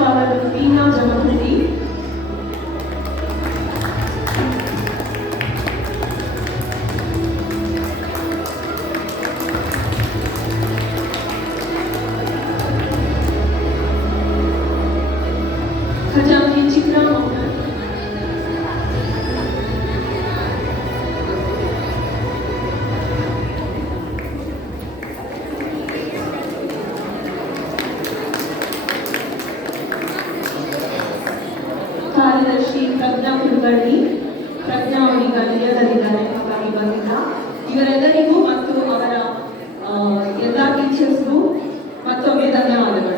ಪ್ರಾಂಶುಪಾಲರು ಟೀನಾ ಜಮಖಂಡಿ, ಖಜಾಂಚಿ ಚಿತ್ರಾ ಮೌನ, ಕಾರ್ಯದರ್ಶಿ ಪ್ರಜ್ಞಾ ಕುಲಕರ್ಣಿ. ಪ್ರಜ್ಞಾ ಅವರಿಗೆ ಅಲ್ಲಿಯದಲ್ಲಿದ್ದಾರೆ, ಹಾಗಾಗಿ ಬಂದಿಲ್ಲ. ಇವರೆಲ್ಲರಿಗೂ ಮತ್ತು ಅವರ ಎಲ್ಲ ಟೀಚರ್ಸ್ಗೂ ಮತ್ತೊಮ್ಮೆ ಧನ್ಯವಾದಗಳು.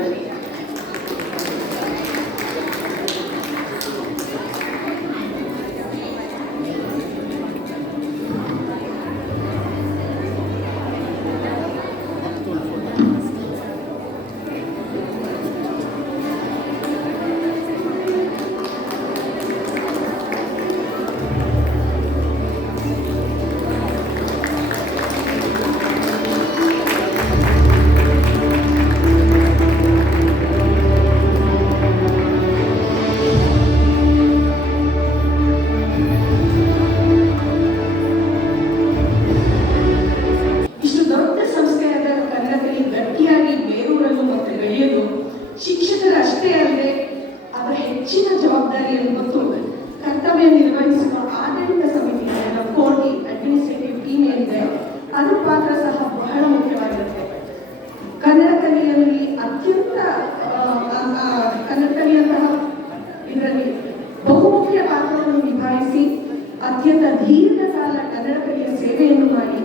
ಶಿಕ್ಷಕರಷ್ಟೇ ಅಲ್ಲದೆ ಅದರ ಹೆಚ್ಚಿನ ಜವಾಬ್ದಾರಿಯನ್ನು ಮತ್ತು ಕರ್ತವ್ಯ ನಿರ್ವಹಿಸುವ ಆಡಳಿತ ಸಮಿತಿ, ಕೋಟಿ ಅಡ್ಮಿನಿಸ್ಟ್ರೇಟಿವ್ ಟೀಮ್ ಏನಿದೆ ಅದರ ಪಾತ್ರ ಸಹ ಬಹಳ ಮುಖ್ಯವಾಗಿರುತ್ತೆ. ಕನ್ನಡ ಕಲಿಯಲ್ಲಿ ಕನ್ನಡ ಕಲಿಯಂತಹ ಇದರಲ್ಲಿ ಬಹುಮುಖ್ಯ ಪಾತ್ರವನ್ನು ನಿಭಾಯಿಸಿ ಅತ್ಯಂತ ದೀರ್ಘಕಾಲ ಕನ್ನಡ ಕಲಿಯ ಸೇವೆಯನ್ನು ಮಾಡಿ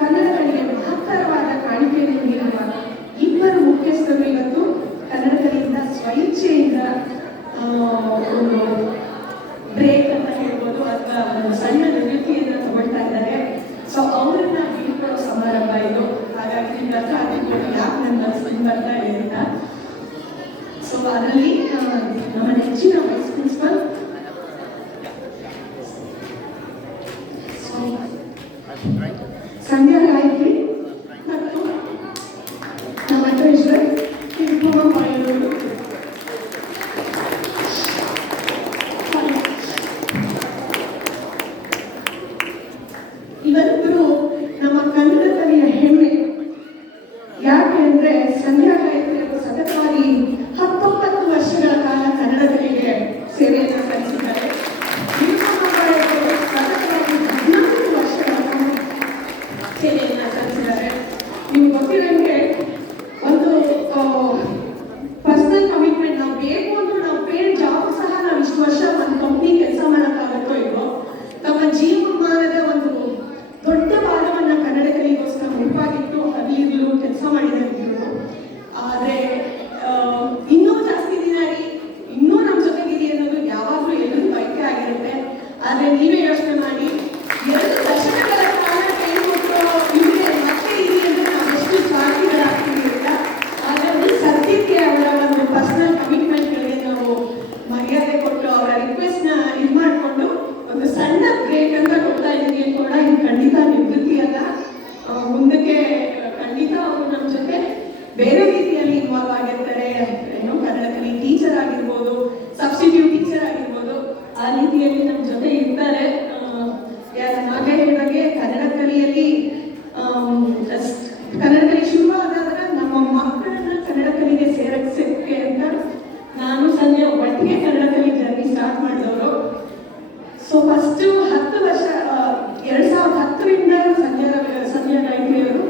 ಕನ್ನಡ ಕಲಿಗೆ ಮಹತ್ತರವಾದ ಕಾಣಿಕೆಯನ್ನು ನೀಡುವ ಇಬ್ಬರು ಮುಖ್ಯಸ್ಥರು ಇವತ್ತು ಕನ್ನಡ ಕಲಿಯಿಂದ ಸ್ವಇಚ್ಛೆಯಿಂದ ಒಂದು ಬ್ರೇಕ್ ಅಂತ ಹೇಳ್ಬೋದು ಅಥವಾ ಒಂದು ಸಣ್ಣ ನಿವೃತ್ತಿಯನ್ನು ತಗೊಳ್ತಾ ಇದ್ದಾರೆ. ಸೊ ಅವರನ್ನ ಬೀಳ್ಕೊಡೋ ಸಮಾರಂಭ ಇದು. ಹಾಗಾಗಿ ನಿಮ್ಗೆ ಅರ್ಥ ಆಗಿರ್ಬೋದು ಯಾಕೆ ನನ್ನ ಮನಸ್ಸಿಗೆ ಬರ್ತಾ ಇದೆ ಅಂತ. ಸೊ ಅದರಲ್ಲಿ ನಮ್ಮ ನೆಚ್ಚಿನ ವೈಸ್ ಪ್ರಿನ್ಸಿಪಲ್ ಸಂಧ್ಯಾ ಗಾಯತ್ರಿ ಮತ್ತು ನಮ್ಮ ಟ್ರೆಷರರ್ ಪಾಯಲೂರು, ಇವರಿಬ್ಬರು ನಮ್ಮ ಕನ್ನಡ ಕಲಿಯ ಹೆಮ್ಮೆ. ಯಾಕೆ ಅಂದ್ರೆ ಸಂಧ್ಯಾ ಗಾಯತ್ರಿ ಅವರು ಸತತವಾಗಿ 19 ವರ್ಷಗಳ ಕಾಲ ಕನ್ನಡ ಕಲಿಗೆ ಸೇವೆಯನ್ನು ಸಲ್ಲಿಸಿದ್ದಾರೆ. ಸತತವಾಗಿ 14 ವರ್ಷಗಳ ಕಾಲ ಸೇವೆಯನ್ನು ಸಲ್ಲಿಸಿದ್ದಾರೆ. ನೀವು ಗೊತ್ತಿರಂಗೆ ಒಂದು ಪರ್ಸನಲ್ ಕಮಿಟ್ಮೆಂಟ್, ನಾವು ಬೇಕು ಅಂದ್ರೆ ನಾವು ಪೇಡ್ ಜಾಬ್ ಸಹ ನಾವು ಇಷ್ಟು ವರ್ಷ ಒಂದು ಕಂಪ್ನಿ ಕೆಲಸ ಮಾಡೋಕ್ಕಾಗತ್ತೋ ಇಲ್ವೋ, ತಮ್ಮ ಜೀವಮಾನದ ಒಂದು ದೊಡ್ಡ ಭಾಗವನ್ನ ಕನ್ನಡ ಕಲಿಗೋಸ್ಕರ ಮುಡುಪಾಗಿಟ್ಟು ಹಗಲಿರುಳು ಕೆಲಸ ಮಾಡಿದ್ರು. ಆದರೆ ಇನ್ನೂ ಜಾಸ್ತಿ ದಿನ ಇನ್ನೂ ನಮ್ಮ ಜೊತೆಗಿರಿ ಅನ್ನೋದು ಯಾವಾಗಲೂ ಎಲ್ಲರೂ ಬಯಕೆ ಆಗಿರುತ್ತೆ. ಆದರೆ ನೀವೇ ಯೋಚನೆ ಮಾಡಿ, 2 ದಶಕಗಳ ಕಾಲ ಕೈ ಕೊಟ್ಟು ಇವ್ರಿಗೆ ಮತ್ತೆ ಇದೆ ಅಂದ್ರೆ ನಾವು ಎಷ್ಟು ಸ್ವಾರ್ಥಿಗಳಾಗ್ತೀವಿ ಅಂತ. ಹಾಗಾಗಿ ಸದ್ಯಕ್ಕೆ ಅವರ ಒಂದು ಪರ್ಸನಲ್ ಕಮಿಟ್ಮೆಂಟ್ಗಳಿಗೆ ನಾವು ಮರ್ಯಾದೆ ಕೊಟ್ಟು ಅವರ ರಿಕ್ವೆಸ್ಟ್ನ ಇದು ಮಾಡಿಕೊಂಡು ಒಂದು ಸಣ್ಣ ಬ್ರೇಕ್ ಅಂತ ಕೊಡ್ತಾ ಇದ್ದೀವಿ ಕೂಡ. ಇದು ಖಂಡಿತ ನಿವೃತ್ತಿ ಅಲ್ಲ, ಮುಂದಕ್ಕೆ ಖಂಡಿತ ಅವರು ನಮ್ಮ ಜೊತೆ ಬೇರೆ ರೀತಿಯಲ್ಲಿ ಇನ್ವಾಲ್ವ್ ಆಗಿರ್ತಾರೆ. ಏನೋ ಕನ್ನಡ ಕಲಿ ಟೀಚರ್ ಆಗಿರ್ಬೋದು, ಸಬ್ಸ್ಟಿಟ್ಯೂಟ್ ಟೀಚರ್ ಆಗಿರ್ಬೋದು, ಆ ರೀತಿಯಲ್ಲಿ ನಮ್ಮ ಜೊತೆ ಇರ್ತಾರೆ. ಹಾಗೆ ಹೇಳಿದಾಗೆ ಕನ್ನಡ ಕಲಿಯಲ್ಲಿ ಶುರುವಾದಾಗ ನಮ್ಮ ಮಕ್ಕಳನ್ನ ಕನ್ನಡ ಕಲಿಗೆ ಸೇರಿಸಕ್ಕೆ ಅಂತ ನಾನು ಸಂಜೆ ಒಟ್ಟಿಗೆ ಕನ್ನಡ ಕಲಿ ಜರ್ನಿ ಸ್ಟಾರ್ಟ್ ಮಾಡಿದವರು. ಸೊ ಫಸ್ಟ್ 10 ವರ್ಷ 2010ರಿಂದ ಸಂಧ್ಯಾ ಗಾಯತ್ರಿ ಅವರು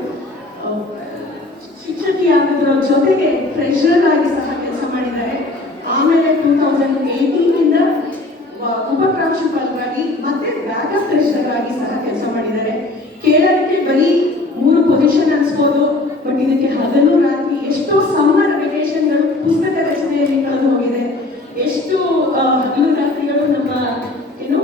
ಶಿಕ್ಷಕಿ ಆಗಿದ್ರ ಜೊತೆಗೆ ಟ್ರೆಷರರ್ ಆಗಿ ಸಹ ಕೆಲಸ ಮಾಡಿದ್ದಾರೆ. ಆಮೇಲೆ 2018 ಉಪಪ್ರಾಂಶುಪಾಲರಾಗಿ ಮತ್ತೆ ಬ್ಯಾಕಪ್ ಟ್ರೆಷರರ್ ಆಗಿ ಸಹ ಕೆಲಸ ಮಾಡಿದ್ದಾರೆ. ಕೇಳಲಿಕ್ಕೆ ಬರೀ 3 ಪೊಸಿಷನ್ ಅನ್ಸ್ಬೋದು, ಬಟ್ ಇದಕ್ಕೆ ಹಗಲು ರಾತ್ರಿ ಎಷ್ಟೋ ಸಮ್ಮರ್ ವೆಕೇಶನ್ಗಳು ಪುಸ್ತಕ ರಚನೆಯಲ್ಲಿ ಕಳೆದು ಹೋಗಿದೆ. ಎಷ್ಟು ಹಗಲು ರಾತ್ರಿಗಳು ನಮ್ಮ ಏನು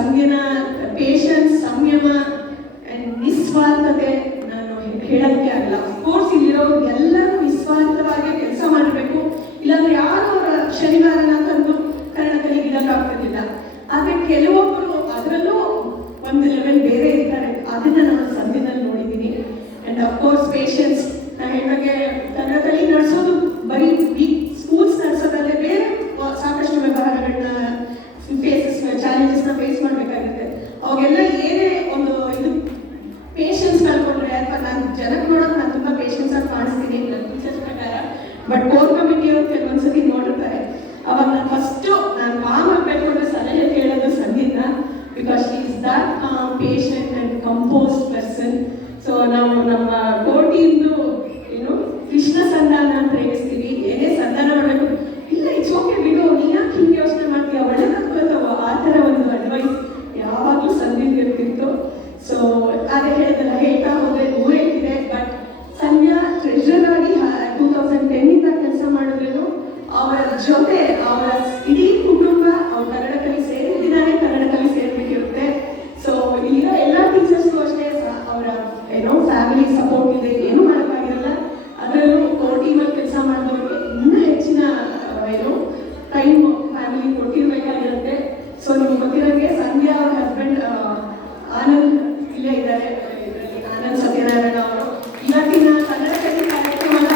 ಸಂಧ್ಯನ ಪೇಷನ್ಸ್, ಸಂಯಮ ಅಂಡ್ ನಿಸ್ವಾರ್ಥತೆ ನಾನು ಹೇಳೋಕ್ಕೆ ಆಗಲ್ಲ. ಅಫ್ಕೋರ್ಸ್ ಇಲ್ಲಿರೋರು ಎಲ್ಲರೂ ನಿಸ್ವಾರ್ಥವಾಗಿ ಕೆಲಸ ಮಾಡಬೇಕು, ಇಲ್ಲಾಂದ್ರೆ ಯಾರು ಅವರ ಶನಿವಾರನ ತಂದು ಕನ್ನಡ ಕಲಿಗಿಡಕ್ಕಾಗ್ತಿರ್ಲಿಲ್ಲ. ಆದರೆ ಕೆಲವೊಬ್ಬರು ಅದರಲ್ಲೂ ಒಂದು ಲೆವೆಲ್ ಬೇರೆ ಇರ್ತಾರೆ, ಅದನ್ನ ನಾನು ಸಂಧ್ಯದಲ್ಲಿ ನೋಡಿದ್ದೀನಿ. ಅಂಡ್ ಅಫ್ಕೋರ್ಸ್ ಪೇಷನ್ಸ್, ನಾನು ಹೇಳಿದಾಗೆ ಕನ್ನಡ ಕಲಿ ನಡೆಸೋದು ಬರೀ ಸ್ಕೂಲ್ಸ್ ನಡೆಸೋದಲ್ಲೇ ಬೇರೆ ಸಾಕಷ್ಟು ವ್ಯವಹಾರಗಳನ್ನ ಚಾಲೆಂಜಸ್ನ ಫೇಸ್ ಮಾಡಬೇಕಾಗುತ್ತೆ. ಅವಾಗೆಲ್ಲ ಏನೇ ಒಂದು ಇದು ಪೇಷನ್ಸ್ ಕಳ್ಕೊಂಡ್ರೆ, ಅಥವಾ ನಾನು ಜನಕ್ಕೆ ನೋಡೋದು ನಾನು ತುಂಬ ಪೇಷನ್ಸ್ ಆಗಿ ಕಾಣಿಸ್ತೀನಿ ನನ್ನ ಟೀಚರ್ಸ್ ಪ್ರಕಾರ. ಬಟ್ ಕೋರ್ ಕಮಿಟಿಯವರು ಕೆಲವೊಂದ್ಸತಿ ನೋಡಿರ್ತಾರೆ, ಅವಾಗ ನಾನು ಫಸ್ಟು ನಾನು ಕಾಮ್ ಆಗಬೇಕು ಅಂದರೆ ಸಲಹೆ ಕೇಳೋದು Sangeeta, because she is that patient and composed person. So ನಾವು ನಮ್ಮ ಕೋಟಿಯಿಂದ ಏನು ಕೃಷ್ಣ ಸಂಧಾನ ಅಂತ ಹೇಳ್ತೀವಿ, ಏನೇ ಸಂಧಾನ ಮಾಡಬೇಕು, ಇಲ್ಲ ಇಟ್ಸ್ ಓಕೆ ಬಿಡು, ನೀ ಯಾಕೆ ಹಿಂಗೆ ಯೋಚನೆ ಮಾಡ್ತೀಯ, ಒಳ್ಳೆದಾಗ್ತವ, ಆ ಥರ ಒಂದು ಅಡ್ವೈಸ್ ಯಾವಾಗಲೂ ಸಂಧ್ಯೆ ಇರ್ತಿತ್ತು. ಸೊ ಅದೇ ಹೇಳಿದಲ್ಲ, ಹೇಳ್ತಾ ಹೋದರೆ ದೂರ ಇಟ್ಟಿದೆ. ಬಟ್ ಸಂಧ್ಯಾ ಟ್ರೆಷರ್ ಆಗಿ 2010 ಕೆಲಸ ಮಾಡಿದ್ರು. ಅವರ ಜೊತೆ ಅವರ ಇಡೀ ಕುಟುಂಬ ಅವ್ರ ಕನ್ನಡ ಕಲಿ ಸೇರಿದ ದಿನಾನೇ ಕನ್ನಡ ಕಲಿ ಸೇರ್ಬೇಕಿರುತ್ತೆ. ಸೊ ಇಲ್ಲಿರೋ ಎಲ್ಲ ಟೀಚರ್ಸ್ಗೂ ಅಷ್ಟೇ ಅವರ ಏನೋ ಫ್ಯಾಮಿಲಿ ಸಪೋರ್ಟ್ ಇದೆ, ಏನೂ ಮಾಡೋಕ್ಕಾಗಿರಲ್ಲ. ಅದರಲ್ಲೂ ಟೀಮಲ್ಲಿ ಕೆಲಸ ಮಾಡಿದವ್ರಿಗೆ ಇನ್ನೂ ಹೆಚ್ಚಿನ ಏನು ಟೈಮ್ ಫ್ಯಾಮಿಲಿ ಕೊಟ್ಟಿರ್ಬೇಕಾಗಿರುತ್ತೆ. ಸೊ ನಿಮ್ಗೆ ಗೊತ್ತಿರೋಂಗೆ ಸಂಧ್ಯಾ ಅವ್ರ ಹಸ್ಬೆಂಡ್ ಆನಂದ್ ಇಲ್ಲೇ ಇದ್ದಾರೆ, ಆನಂದ್ ಸತ್ಯನಾರಾಯಣ ಅವರು. ಇವತ್ತಿನ ಕನ್ನಡ ಕಲಿ ಕಾರ್ಯಕ್ರಮದ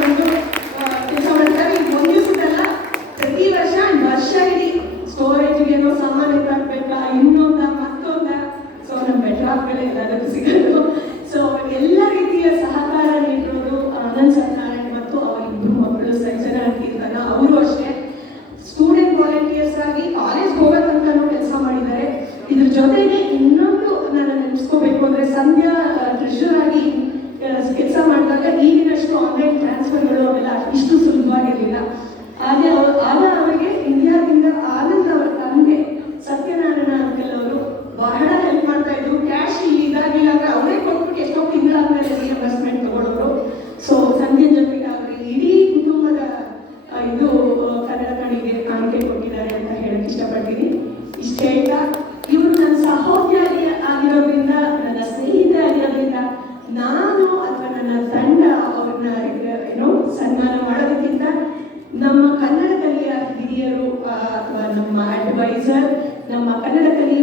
ಬಂದು ಕೆಲಸ ಮಾಡ್ತಾರೆ. ಈಗ ಒಂದು ದಿವಸದಲ್ಲ, ಪ್ರತಿ ವರ್ಷ ವರ್ಷ ಇಡೀ ಸ್ಟೋರೇಜ್ಗೆ ಏನೋ ಸಾಮಾನು ಎತ್ತಾಕ್ಬೇಕಾ, ಇನ್ನೊಂದ ಮತ್ತೊಂದ. ಸೊ ನಮ್ಮ ಬೆಟ್ರಾಪ್ಗಳೇ ಎಲ್ಲದಕ್ಕೂ ಸಿಗೋದು. ಸೊ ಎಲ್ಲ ರೀತಿಯ ಸಹಕಾರ ನೀಡಿರೋದು ಆನಂದ್ ಸತ್ಯನಾರಾಯಣ ಮತ್ತು ಅವರ ಇಬ್ಬರು ಮಕ್ಕಳು ಸಂಜನಾ ಕೀರ್ತನ. ಅವರು ಅಷ್ಟೇ ಸ್ಟೂಡೆಂಟ್ ವಾಲಂಟಿಯರ್ಸ್ ಆಗಿ ಕಾಲೇಜ್ ಹೋಗೋ ತನಕನೂ ಕೆಲಸ ಮಾಡಿದ್ದಾರೆ. ಇದ್ರ ಜೊತೆಗೆ ಇನ್ನೊಂದು ನಾನು ನೆನೆಸ್ಕೋಬೇಕು ಅಂದರೆ, ಸಂಧ್ಯಾ ಟ್ರೆಷರ್ ಆಗಿ ಕೆಲಸ ಮಾಡಿದಾಗ ಈಗಿನಷ್ಟು ಆನ್ಲೈನ್ ಟ್ರಾನ್ಸ್ಫರ್ಗಳು ಅವೆಲ್ಲ ಇಷ್ಟು ಸುಲಭವಾಗಿರಲಿಲ್ಲ. ಆಗ ಅವರಿಗೆ ಇಂಡಿಯಾದಿಂದ ಆನಂದ್ ಅವರ ತಂದೆ ಸತ್ಯನಾರಾಯಣ ಅಂಕಲ್ ಅವರು ಬಹಳ ಹೆಲ್ಪ್ ಮಾಡ್ತಾ ಇದ್ರು. ಕ್ಯಾಶ್ ಇಲ್ಲಿ ಇದಾಗಿಲ್ಲ ಅಂದ್ರೆ ಅವರೇ ಕೊಟ್ಬಿಟ್ಟು ಎಷ್ಟೋ ತಿಂಗಳಾದ್ಮೇಲೆ ರಿಯಂಬರ್ಸ್ಮೆಂಟ್ ತಗೊಳ್ಳೋರು. ಸೊ ಸಂಧ್ಯಾ ಜೊತೆಗೆ ಅವರಿಗೆ ಇಡೀ ಕುಟುಂಬದ ಇದು ಕನ್ನಡ ಕಡೆಗೆ ಕಾಣಿಕೆ ಕೊಟ್ಟಿದ್ದಾರೆ ಅಂತ ಹೇಳಕ್ ಇಷ್ಟಪಡ್ತೀನಿ. ಇಷ್ಟ ಹೇಳ್ತಾ, ಇವರು ನನ್ನ ಸಹೋದ್ಯೋಗಿ ಆಗಿರೋದ್ರಿಂದ, ನನ್ನ ಸ್ನೇಹಿತೆ ಆಗಿರೋದ್ರಿಂದ ನಾನು ಅಥವಾ ನನ್ನ ತಂಡ ಅವ್ರನ್ನ ಏನೋ ಸನ್ಮಾನ ಮಾಡೋದಕ್ಕಿಂತ ನಮ್ಮ ಕನ್ನಡ ಕಲಿಯ ಹಿರಿಯರು ಅಥವಾ ನಮ್ಮ ಅಡ್ವೈಸರ್, ನಮ್ಮ ಕನ್ನಡ ಕಲಿ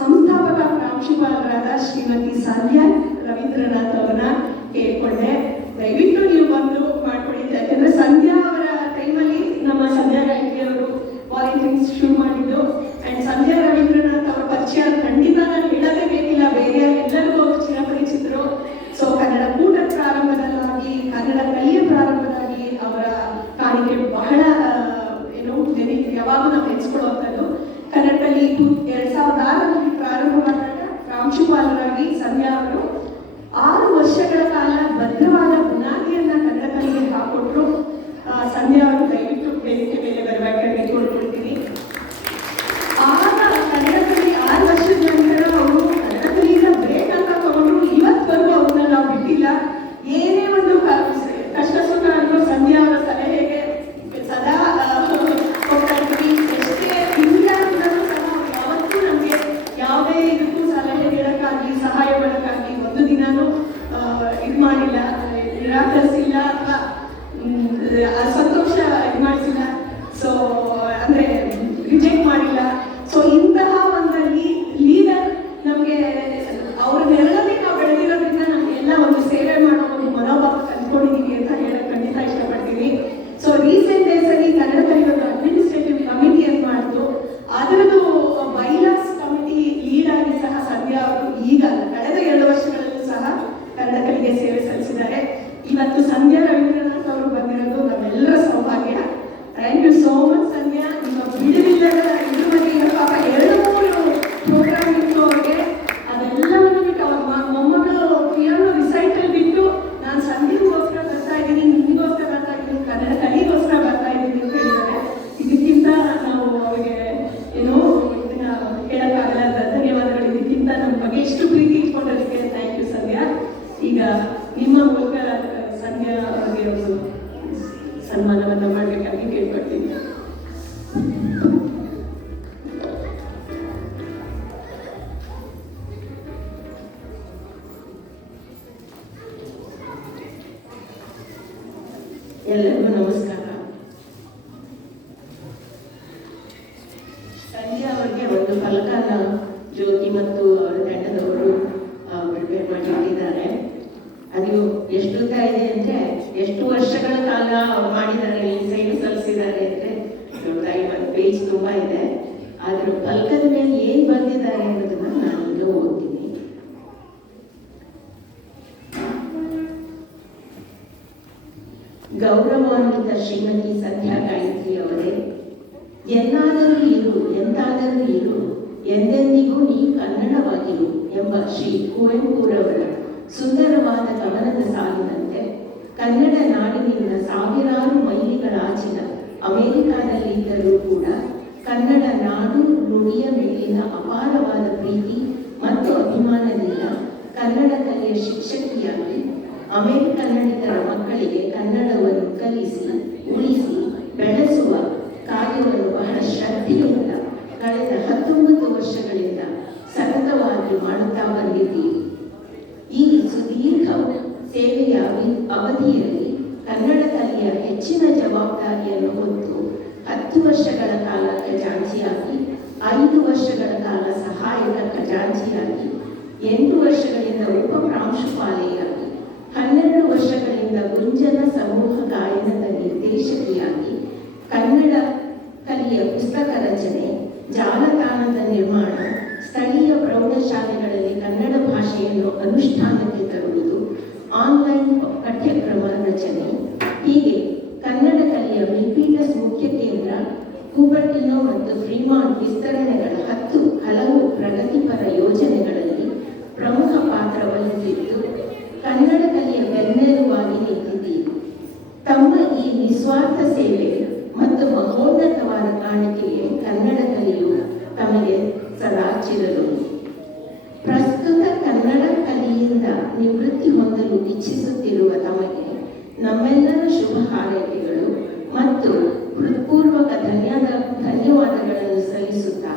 ಸಂಸ್ಥಾಪಕ ಪ್ರಾಂಶುಪಾಲರಾದ ಶ್ರೀಮತಿ ಸಂಧ್ಯಾ ರವೀಂದ್ರನಾಥ್ ಅವರನ್ನ ಕೇಳ್ಕೊಂಡೆ, ದಯವಿಟ್ಟು ನೀವು ಬಂದು ಮಾಡ್ಕೊಂಡಿದ್ದೆ. ಯಾಕಂದ್ರೆ ಸಂಧ್ಯಾ ಅವರ ಟೈಮಲ್ಲಿ ನಮ್ಮ ಸಂಧ್ಯಾ ಗಾಯಕಿ ಅವರು ವಾಲಂಟಿಯರ್ಸ್ ಶುರು ಮಾಡಿದ್ದು. ಅಂಡ್ ಸಂಧ್ಯಾ ರವೀಂದ್ರನಾಥ್ ಅವರ ಪರಿಚಯ ಖಂಡಿತ ನಾನು ಹೇಳೋದೇ ಬೇಕಿಲ್ಲ, ಬೇರೆ ಎಲ್ಲರಿಗೂ ಚಿರಪರಿಚಿತರು. ಸೊ ಕನ್ನಡ ಕೂಟದ ಪ್ರಾರಂಭದಲ್ಲಾಗಿ, ಕನ್ನಡ ಕಲಿಯ ಪ್ರಾರಂಭದಾಗಿ ಅವರ ಕಾಣಿಕೆ ಬಹಳ ಏನು ಯಾವಾಗ ನಾವು ನೆನೆಸ್ಕೊಳ್ಳುವಂಥದ್ದು. ಕನ್ನಡ ಕಲಿ 2006ರಲ್ಲಿ ಪ್ರಾರಂಭ ಮಾಡಿದಾಗ ಪ್ರಾಂಶುಪಾಲರಾಗಿ ಸಂಧ್ಯಾ ಅವರು 6 ವರ್ಷಗಳ ಕಾಲ ಭದ್ರವಾದ ಬುನಾದಿಯನ್ನ ಕನ್ನಡ ಕಲಿಗೆ ಹಾಕೊಟ್ರು. ಸಂಧ್ಯಾ ಅವರು ದಯವಿಟ್ಟು ವೇದಿಕೆ ಮೇಲೆ ಬರಬೇಕಾಗಿ ಕೊಡ್ಕೊಳ್ತೀನಿ. ಆಗ ಕನ್ನಡ ಕಲಿ 6 ವರ್ಷದ ನಂತರ ಅವರು ಕನ್ನಡ ಕಲಿಯಿಂದ ಬ್ರೇಕ್ ಅಂತ ತಗೊಂಡ್ರು. ಇವತ್ತವರೆಗೂ ಅವ್ರನ್ನ ನಾವು ಬಿಟ್ಟಿಲ್ಲ. ಏನೇ ಒಂದು ಕಷ್ಟ ಸುಖ ಅನ್ನೋ ಸಂಧ್ಯಾ ಅವರ ಸಲಹೆಗೆ ಸದಾ ಕೊಡ್ತಾ ಇದ್ವಿ. ಎಷ್ಟೇ ಹಿಂಗಾದ್ರೂ ಸಹ ಯಾವತ್ತೂ ನಮಗೆ ಯಾವುದೇ ಇದಕ್ಕೂ ಸಲಹೆ ನೀಡೋಕ್ಕಾಗಲಿ, ಸಹಾಯ ಮಾಡೋಕ್ಕಾಗಲಿ ಒಂದು ದಿನಾನೂ ಇದು ಮಾಡಿಲ್ಲ, ನಿರಾಕರಿಸಿಲ್ಲ ಅಥವಾ ಸಂತೋಷ ಇದು ಮಾಡಿಸಿಲ್ಲ. ಸೊ ಅಂದರೆ ರಿಜೆಕ್ಟ್ ಮಾಡಿಲ್ಲ. ಸೊ ಇಂತಹ ಒಂದು ಲೀಡರ್ ನಮಗೆ ಅವ್ರ ನೆರಳಲ್ಲಿ ನಾವು ಬೆಳೆದಿರೋದ್ರಿಂದ ನಮಗೆಲ್ಲ ಒಂದು ಸೇವೆ ಮಾಡೋ ಒಂದು ಮನೋಭಾವ ಕಲ್ತ್ಕೊಂಡಿದ್ದೀವಿ ಅಂತ ಹೇಳಕ್ ಖಂಡಿತ ಇಷ್ಟಪಡ್ತೀನಿ. ಸೊ ರೀಸೆಂಟ್ ಡೇಸಲ್ಲಿ ಕನ್ನಡ ಕಲಿಯೋದು ಅಡ್ಮಿನಿಸ್ಟ್ರೇಟಿವ್ ಕಮಿಟಿ ಅಂತ ಮಾಡಿದ್ದು, ಅದರದ್ದು ಬೈಲಾಸ್ ಕಮಿಟಿ ಲೀಡ್ ಆಗಿ ಸಹ ಸಂಧ್ಯಾ ಅವರು ಈಗ ಕಳೆದ 2 ವರ್ಷಗಳಲ್ಲೂ ಸಹ ಕನ್ನಡ ಕಲಿಗೆ ಸೇವೆ ಸಲ್ಲಿಸಿದ್ದಾರೆ. ಇವತ್ತು ಸಂಧ್ಯಾ ರವೀಂದ್ರನಾಥ್ ಅವರು ಬಂದಿರೋದು ನಮ್ಮೆಲ್ಲರ ಸೌಭಾಗ್ಯ. ಥ್ಯಾಂಕ್ ಯು ಸೋ ಮಚ್ ಸಂಧ್ಯಾ. ನಿಮ್ಮ ಬಿಡುವಿಲ್ಲದ ಇದ್ರ ಬಗ್ಗೆ ಪಾಪ ಒಂದು ಫಲಕನ ಜ್ಯೋತಿ ಮತ್ತು ಅವರ ತಂಡದವರು ಪ್ರಿಪೇರ್ ಮಾಡಿಟ್ಟಿದ್ದಾರೆ. ಅದು ಎಷ್ಟು ಉದ್ದ ಇದೆ ಅಂದ್ರೆ, ಎಷ್ಟು ವರ್ಷಗಳ ಕಾಲ ಅವ್ರು ಮಾಡಿದ್ದಾರೆ, ಈ ಸೈಡ್ ಸಲ್ಲಿಸಿದ್ದಾರೆ ಅಂದ್ರೆ ದೊಡ್ಡದಾಗಿ ಒಂದು ಪೇಜ್ ತುಂಬಾ ಇದೆ. ಆದ್ರ ಫಲಕದ ಮೇಲೆ ಏನ್ ಬಂದಿದ್ದಾರೆ ಅನ್ನೋದನ್ನ ನಾನು ಈಗ ಓದ್ತೀನಿ. ಗೌರವಾನ್ವಿತ ಶ್ರೀಮತಿ ಸಂಧ್ಯಾ ಗಾಯತ್ರಿ ಅವರೇ, ಎನ್ನಾದರೂ ಇರು ಎಂತಾದರೂ ಇರು, ಎಂದೆಂದಿಗೂ ನೀ ಕನ್ನಡವಾಗಿರು ಎಂಬ ಶ್ರೀ ಕುವೆಂಪುರವರ ಸುಂದರವಾದ ಕವನದ ಸಾಲಿನಂತೆ ಕನ್ನಡ ನಾಡಿನಿಂದ ಸಾವಿರಾರು ಮೈಲಿಗಳಾಚಿನ ಅಮೆರಿಕಾದಲ್ಲಿದ್ದರೂ ಕೂಡ ಕನ್ನಡ ನಾಡು ನುಡಿಯ ಮೇಲಿನ ಅಪಾರವಾದ ಪ್ರೀತಿ ಮತ್ತು ಅಭಿಮಾನದಿಂದ ಕನ್ನಡ ಕಲೆಯ ಶಿಕ್ಷಕಿಯಾಗಿ ಅಮೆರಿಕನ್ನಡಿಗರ ಮಕ್ಕಳಿಗೆ ಕನ್ನಡವನ್ನು ಕಲಿಸಿ ಉಳಿಸಿ ಬೆಳೆಸುವ ಕಾರ್ಯವನ್ನು ಬಹಳ ಶ್ರದ್ಧೆಯಿಂದ ಕಳೆದ 19 ವರ್ಷಗಳಿಂದ ಸತತವಾಗಿ ಮಾಡುತ್ತಾ ಬಂದಿದ್ದೀರಿ. ಈ ಸುದೀರ್ಘ ಸೇವೆಯ ಅವಧಿಯಲ್ಲಿ ಕನ್ನಡ ಕಲೆಯ ಹೆಚ್ಚಿನ ಜವಾಬ್ದಾರಿಯನ್ನು ಹೊತ್ತು 10 ವರ್ಷಗಳ ಕಾಲ ಖಜಾಂಚಿಯಾಗಿ, 5 ವರ್ಷಗಳ ಕಾಲ ಸಹಾಯಕ ಖಜಾಂಚಿಯಾಗಿ, 8 ವರ್ಷಗಳಿಂದ ಉಪ ಪ್ರಾಂಶುಪಾಲೆಯಾಗಿ, 12 ವರ್ಷಗಳಿಂದ ಗುಂಜನ ಸಮೂಹ ಗಾಯನದ ನಿರ್ದೇಶಕಿಯಾಗಿ, ಕನ್ನಡ ಕಲೆಯ ಪುಸ್ತಕ ರಚನೆ, ಜಾಲತಾಣದ ನಿರ್ಮಾಣ, ಸ್ಥಳೀಯ ಪ್ರೌಢಶಾಲೆಗಳಲ್ಲಿ ಕನ್ನಡ ಭಾಷೆಯನ್ನು ಅನುಷ್ಠಾನಕ್ಕೆ ತರುವುದು, ಆನ್ಲೈನ್ ಪಠ್ಯಕ್ರಮ ರಚನೆ, ಹೀಗೆ ಕನ್ನಡ ಕಲೆಯ ಮಿಲ್ಪೀಟಸ್ ಮುಖ್ಯ ಕೇಂದ್ರ, ಕೂಬರ್ಟಿನೋ ಮತ್ತು ಫ್ರೀಮಾಂಟ್ ವಿಸ್ತರಣೆಗಳ 10 ಹಲವು ಪ್ರಗತಿಪರ ಯೋಜನೆಗಳಲ್ಲಿ ಪ್ರಮುಖ ಪಾತ್ರ ವಹಿಸಿದ್ದು ಕನ್ನಡ ಕಲೆಯ ಬೆನ್ನೆಲುಬಾಗಿ ನಿಂತಿದ್ದೀರಿ. ತಮ್ಮ ಈ ನಿಸ್ವಾರ್ಥ ಸೇವೆ ಮತ್ತು ಮಹೋನ್ನತವಾದ ಕಾಣಿಕೆಗೆ ಕನ್ನಡ ಕಲೆಯು ತಮಗೆ ಸದಾ ಚಿರಲು. ಪ್ರಸ್ತುತ ಕನ್ನಡ ಕಲೆಯಿಂದ ನಿವೃತ್ತಿ ಹೊಂದಲು ಇಚ್ಛಿಸುತ್ತಿರುವ ತಮಗೆ ನಮ್ಮೆಲ್ಲರ ಶುಭ ಹಾರೈಕೆಗಳು ಮತ್ತು ಹೃತ್ಪೂರ್ವಕ ಧನ್ಯವಾದಗಳನ್ನು ಸಲ್ಲಿಸುತ್ತಾ,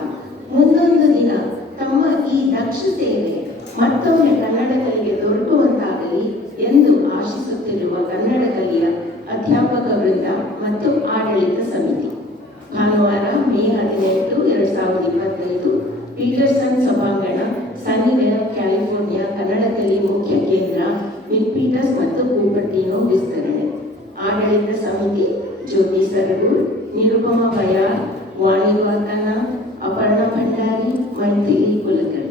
ಮುಂದೊಂದು ದಿನ ತಮ್ಮ ಈ ದಕ್ಷ ಸೇವೆ ಮತ್ತೊಮ್ಮೆ ಕನ್ನಡ ಕಲೆಗೆ ದೊರಕುವಂತಾಗಲಿ ಎಂದು ಆಶಿಸುತ್ತಿರುವ ಕನ್ನಡ ಕಲೆಯ ಅಧ್ಯಾಪಕ ವೃಂದ ಮತ್ತು ಆಡಳಿತ ಸಮಿತಿ. ಭಾನುವಾರ ಮೇ 18, 2025 ಪೀಟರ್ಸನ್ ಸಭಾಂಗಣ, ಸನ್ನಿವೇಲ್, ಕ್ಯಾಲಿಫೋರ್ನಿಯಾ. ಕನ್ನಡ ಕಲೆ ಮುಖ್ಯ ಕೇಂದ್ರ, ಮಿಲ್ಪೀಟಸ್ ಮತ್ತು ಕೂಬರ್ಟಿನೋ ವಿಸ್ತರಣೆ. ಆಡಳಿತ ಸಮಿತಿ ಜ್ಯೋತಿ ಸರಗೂರ್, ನಿರುಪಮ ಬಯಾರ್, ವಾಣಿವರ್ಧನ, ಅಪರ್ಣ ಭಂಡಾರಿ, ಮೈತ್ರಿ ಕುಲಕರ್ಣಿ.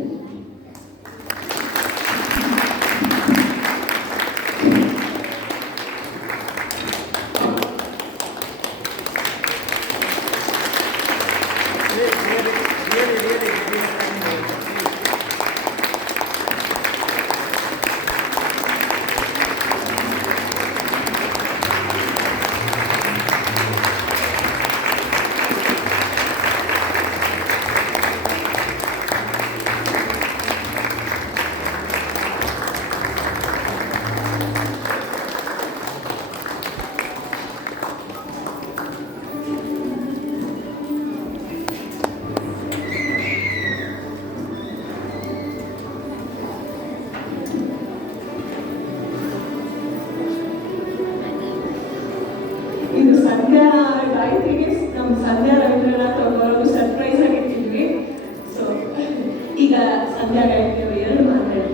ಇದು ಸಂಧ್ಯಾ ಗಾಯತ್ರಿಗೆ ನಮ್ಮ ಸಂಧ್ಯಾ ರವೀಂದ್ರನಾಥ್ ಅವರು ಸರ್ಪ್ರೈಸ್ ಆಗಿಟ್ಟಿದ್ವಿ. ಸೊ ಈಗ ಸಂಧ್ಯಾ ಗಾಯತ್ರಿ ಅವರು 2 ಮಾತಾಡಿ.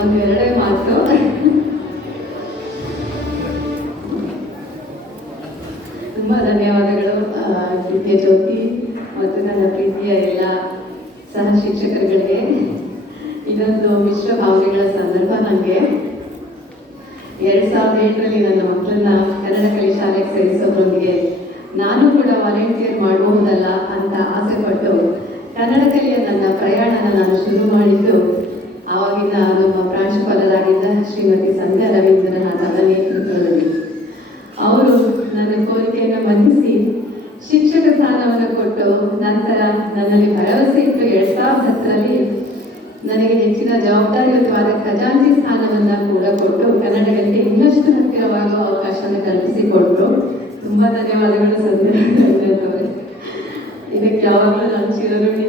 ಒಂದು 2 ಮಾತು. ತುಂಬ ಧನ್ಯವಾದಗಳು ಪ್ರೀತಿಯ ಜ್ಯೋತಿ ಮತ್ತು ನನ್ನ ಪ್ರೀತಿಯ ಎಲ್ಲ ಸಹ ಶಿಕ್ಷಕರುಗಳಿಗೆ. ಇದೊಂದು ಮಿಶ್ರ ಭಾವನೆಗಳ ಸಂದರ್ಭ. ನನಗೆ 2007ರಲ್ಲಿ ನನ್ನ ಮಕ್ಕಳನ್ನ ಕನ್ನಡ ಕಲೆ ಶಾಲೆಗೆ ಸೇರಿಸೋದ್ರೊಂದಿಗೆ ನಾನು ಕೂಡ ವಾಲಂಟಿಯರ್ ಮಾಡಬಹುದಲ್ಲ ಅಂತ ಆಸೆ ಪಟ್ಟು ಕನ್ನಡ ಕಲೆಯ ನನ್ನ ಪ್ರಯಾಣನ ನಾನು ಶುರು ಮಾಡಿದ್ದು ಆವಾಗಿನ ನಮ್ಮ ಪ್ರಾಂಶುಪಾಲರಾಗಿದ್ದ ಶ್ರೀಮತಿ ಸಂಧ್ಯಾ ರವೀಂದ್ರನಾಥ್ ಅವರ ನೇತೃತ್ವದಲ್ಲಿ. ಅವರು ನನ್ನ ಕೋರಿಕೆಯನ್ನು ಮನ್ನಿಸಿ ಶಿಕ್ಷಕ ಸ್ಥಾನವನ್ನು ಕೊಟ್ಟು ನಂತರ ನನ್ನಲ್ಲಿ ಭರವಸೆ ಇಟ್ಟು 2010ರಲ್ಲಿ ನನಗೆ ಹೆಚ್ಚಿನ ಜವಾಬ್ದಾರಿಯುತವಾದ ಖಜಾಂಚಿ ಸ್ಥಾನವನ್ನು ಕೂಡ ಕೊಟ್ಟು ಕನ್ನಡಕ್ಕೆ ಇನ್ನಷ್ಟು ಹತ್ತಿರವಾಗುವ ಅವಕಾಶವನ್ನು ಕಲ್ಪಿಸಿಕೊಟ್ರು. ತುಂಬ ಧನ್ಯವಾದಗಳು ಸಂಧ್ಯಾ. ಇದಕ್ಕೆ ಯಾವಾಗಲೂ ನಾನು ಚಿರಋಣಿ.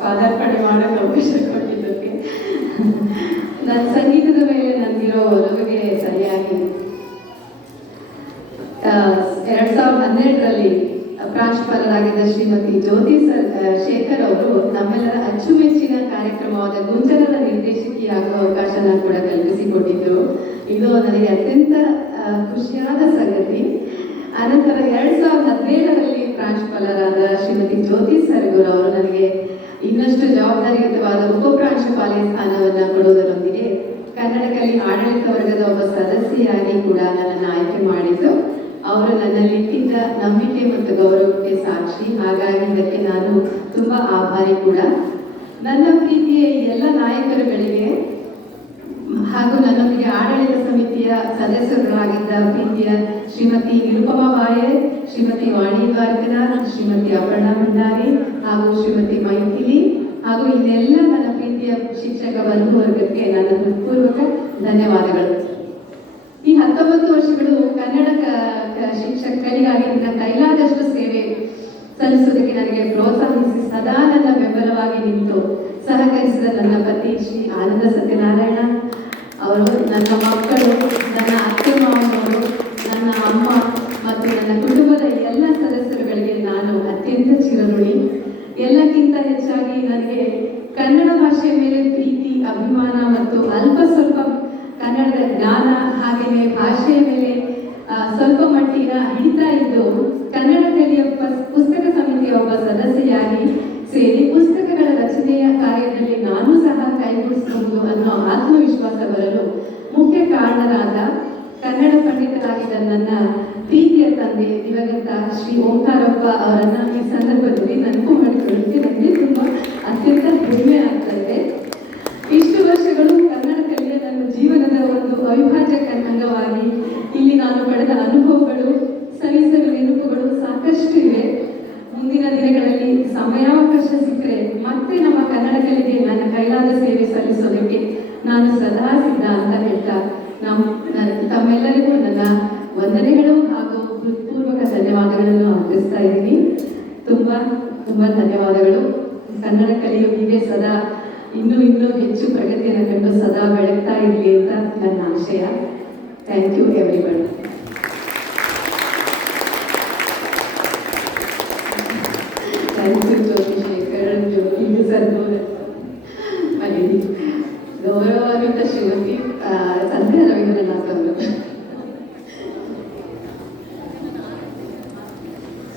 ಪಾದಾರ್ಪಣೆ ಮಾಡೋಕ್ಕೆ ಅವಕಾಶ ಕೊಟ್ಟಿದ್ದಕ್ಕೆ. ನನ್ನ ಸಂಗೀತದ ಮೇಲೆ ನನಗಿರೋ ಒಲವಿಗೆ ಸರಿಯಾಗಿ 2012ರಲ್ಲಿ ಪ್ರಾಂಶುಪಾಲರಾಗಿದ್ದ ಶ್ರೀಮತಿ ಜ್ಯೋತಿ ಶೇಖರ್ ಅವರು ನಮ್ಮೆಲ್ಲರ ಅಚ್ಚುಮೆಚ್ಚಿನ ಕಾರ್ಯಕ್ರಮವಾದ ಗುಂಜರದ ನಿರ್ದೇಶಕಿಯಾಗುವ ಅವಕಾಶನ ಕೂಡ ಕಲ್ಪಿಸಿಕೊಟ್ಟಿದ್ರು. ಇದು ನನಗೆ ಅತ್ಯಂತ ಖುಷಿಯಾದ ಸಂಗತಿ. ಅನಂತರ 2017ರಲ್ಲಿ ಪ್ರಾಂಶುಪಾಲರಾದ ಶ್ರೀಮತಿ ಜ್ಯೋತಿ ಸರ್ಗೂರ್ ಅವರು ನನಗೆ ಇನ್ನಷ್ಟು ಜವಾಬ್ದಾರಿಯುತವಾದ ಉಪಪ್ರಾಂಶುಪಾಲೆ ಸ್ಥಾನವನ್ನು ಕೊಡುವುದರೊಂದಿಗೆ ಕನ್ನಡ ಕಲಿ ಆಡಳಿತ ವರ್ಗದ ಒಬ್ಬ ಸದಸ್ಯೆಯಾಗಿ ಕೂಡ ನನ್ನನ್ನು ಆಯ್ಕೆ ಮಾಡಿದ್ದು ಅವರು ನನ್ನಲ್ಲಿ ಇಟ್ಟಿದ್ದ ನಂಬಿಕೆ ಮತ್ತು ಗೌರವಕ್ಕೆ ಸಾಕ್ಷಿ. ಹಾಗಾಗಿ ಇದಕ್ಕೆ ನಾನು ತುಂಬಾ ಆಭಾರಿ ಕೂಡ. ನನ್ನ ಪ್ರೀತಿಯ ಎಲ್ಲ ನಾಯಕರುಗಳಿಗೆ ಹಾಗೂ ನನ್ನೊಂದಿಗೆ ಆಡಳಿತ ಸಮಿತಿಯ ಸದಸ್ಯರಾಗಿದ್ದ ಪ್ರೀತಿಯ ಶ್ರೀಮತಿ ನಿರುಪಮಾ ಬಾಯರ್, ಶ್ರೀಮತಿ ವಾಣಿ ದ್ವಾರಕನಾಥ್, ಶ್ರೀಮತಿ ಅಪರ್ಣಾ ಭಂಡಾರಿ ಹಾಗೂ ಶ್ರೀಮತಿ ಮೈಥಿಲಿ ಹಾಗೂ ಇನ್ನೆಲ್ಲ ನನ್ನ ಪ್ರೀತಿಯ ಶಿಕ್ಷಕ ಬಂಧು ವರ್ಗಕ್ಕೆ ನನ್ನ ಹೃತ್ಪೂರ್ವಕ ಧನ್ಯವಾದಗಳು. ಈ 19 ವರ್ಷಗಳು ಕನ್ನಡ ಶಿಕ್ಷಕರಿಗಾಗಿ ನನ್ನ ಕೈಲಾದಷ್ಟು ಸೇವೆ ಸಲ್ಲಿಸುವುದಕ್ಕೆ ನನಗೆ ಪ್ರೋತ್ಸಾಹಿಸಿ ಸದಾ ನನ್ನ ಬೆಂಬಲವಾಗಿ ನಿಂತು ಸಹಕರಿಸಿದ ನನ್ನ ಪತಿ ಶ್ರೀ ಆನಂದ ಸತ್ಯನಾರಾಯಣ ಅವರು, ನನ್ನ ಮಕ್ಕಳು, ನನ್ನ ಅತ್ತೆ ಮಾವನವರು, ನನ್ನ ಅಮ್ಮ ಮತ್ತು ನನ್ನ ಕುಟುಂಬದ ಎಲ್ಲ ಸದಸ್ಯರುಗಳಿಗೆ ನಾನು ಅತ್ಯಂತ ಚಿರಋಣಿ. ಎಲ್ಲಕ್ಕಿಂತ ಹೆಚ್ಚಾಗಿ ನನಗೆ ಕನ್ನಡ ಭಾಷೆಯ ಮೇಲೆ ಪ್ರೀತಿ, ಅಭಿಮಾನ ಮತ್ತು ಅಲ್ಪ ಸ್ವಲ್ಪ ಕನ್ನಡದ ಜ್ಞಾನ ಹಾಗೆಯೇ ಭಾಷೆಯ ಮೇಲೆ ಸ್ವಲ್ಪ ಮಟ್ಟಿನ ಹಿಡಿತಾ ಇದ್ದು ಕನ್ನಡ ಕಲಿಯ ಪುಸ್ತಕ ಸಮಿತಿಯ ಒಬ್ಬ ಸದಸ್ಯೆಯಾಗಿ ಸೇರಿ ಪುಸ್ತಕಗಳ ರಚನೆಯ ಕಾರ್ಯದಲ್ಲಿ ನಾನು ಸಹ ಕೈಗೂಡಿಸಬಹುದು ಅನ್ನೋ ಆತ್ಮವಿಶ್ವಾಸ ಬರಲು ಮುಖ್ಯ ಕಾರಣರಾದ ಕನ್ನಡ ಪಂಡಿತರಾಗಿದ್ದ ನನ್ನ ಪ್ರೀತಿಯ ತಂದೆ ದಿವಂಗತ ಶ್ರೀ ಓಂಕಾರಪ್ಪ ಅವರನ್ನ ಈ ಸಂದರ್ಭದಲ್ಲಿ ನೆನಪು ಮಾಡಿಕೊಳ್ಳಿಕ್ಕೆ ನನಗೆ ತುಂಬಾ ಅತ್ಯಂತ ಹೆಮ್ಮೆ ಆಗ್ತಾ ಇದೆ. ಇಷ್ಟು ವರ್ಷಗಳು ಕನ್ನಡ ಕಲಿಯ ನನ್ನ ಜೀವನದ ಒಂದು ಅವಿಭಾಜ್ಯ ಅಂಗವಾಗಿ ಇಲ್ಲಿ ನಾನು ಪಡೆದ ಅನುಭವಗಳು, ಸವಿಸಲು ನೆನಪುಗಳು ಸಾಕಷ್ಟು ಇವೆ. ಮುಂದಿನ ದಿನಗಳಲ್ಲಿ ಸಮಯಾವಕಾಶ ಸಿಕ್ಕರೆ ಮತ್ತೆ ನಮ್ಮ ಕನ್ನಡ ಕಲಿಗೆ ನನ್ನ ಕೈಲಾದ ಸೇವೆ ಸಲ್ಲಿಸೋದಕ್ಕೆ ನಾನು ಸದಾ ಸಿದ್ಧ ಅಂತ ಹೇಳ್ತಾ ತಮ್ಮೆಲ್ಲರಿಗೂ ನನ್ನ ವಂದನೆಗಳು ಹಾಗೂ ಹೃತ್ಪೂರ್ವಕ ಧನ್ಯವಾದಗಳನ್ನು ಅರ್ಪಿಸ್ತಾ ಇದ್ದೀನಿ. ತುಂಬಾ ತುಂಬಾ ಧನ್ಯವಾದಗಳು. ಕನ್ನಡ ಕಲಿಯು ಹೀಗೆ ಸದಾ ಇನ್ನೂ ಹೆಚ್ಚು ಪ್ರಗತಿಯನ್ನು ಕಂಡು ಸದಾ ಬೆಳಗ್ತಾ ಇರಲಿ ಅಂತ ನನ್ನ ಆಶಯ. Thank you everybody. Thank you Jyothi Shekhar, Jyothi Sargur, ಗೌರವಾನ್ವಿತ ಶ್ರೀಮತಿ ಸಂಧ್ಯಾ ರವೀಂದ್ರನಾಥ್ ಅವರು.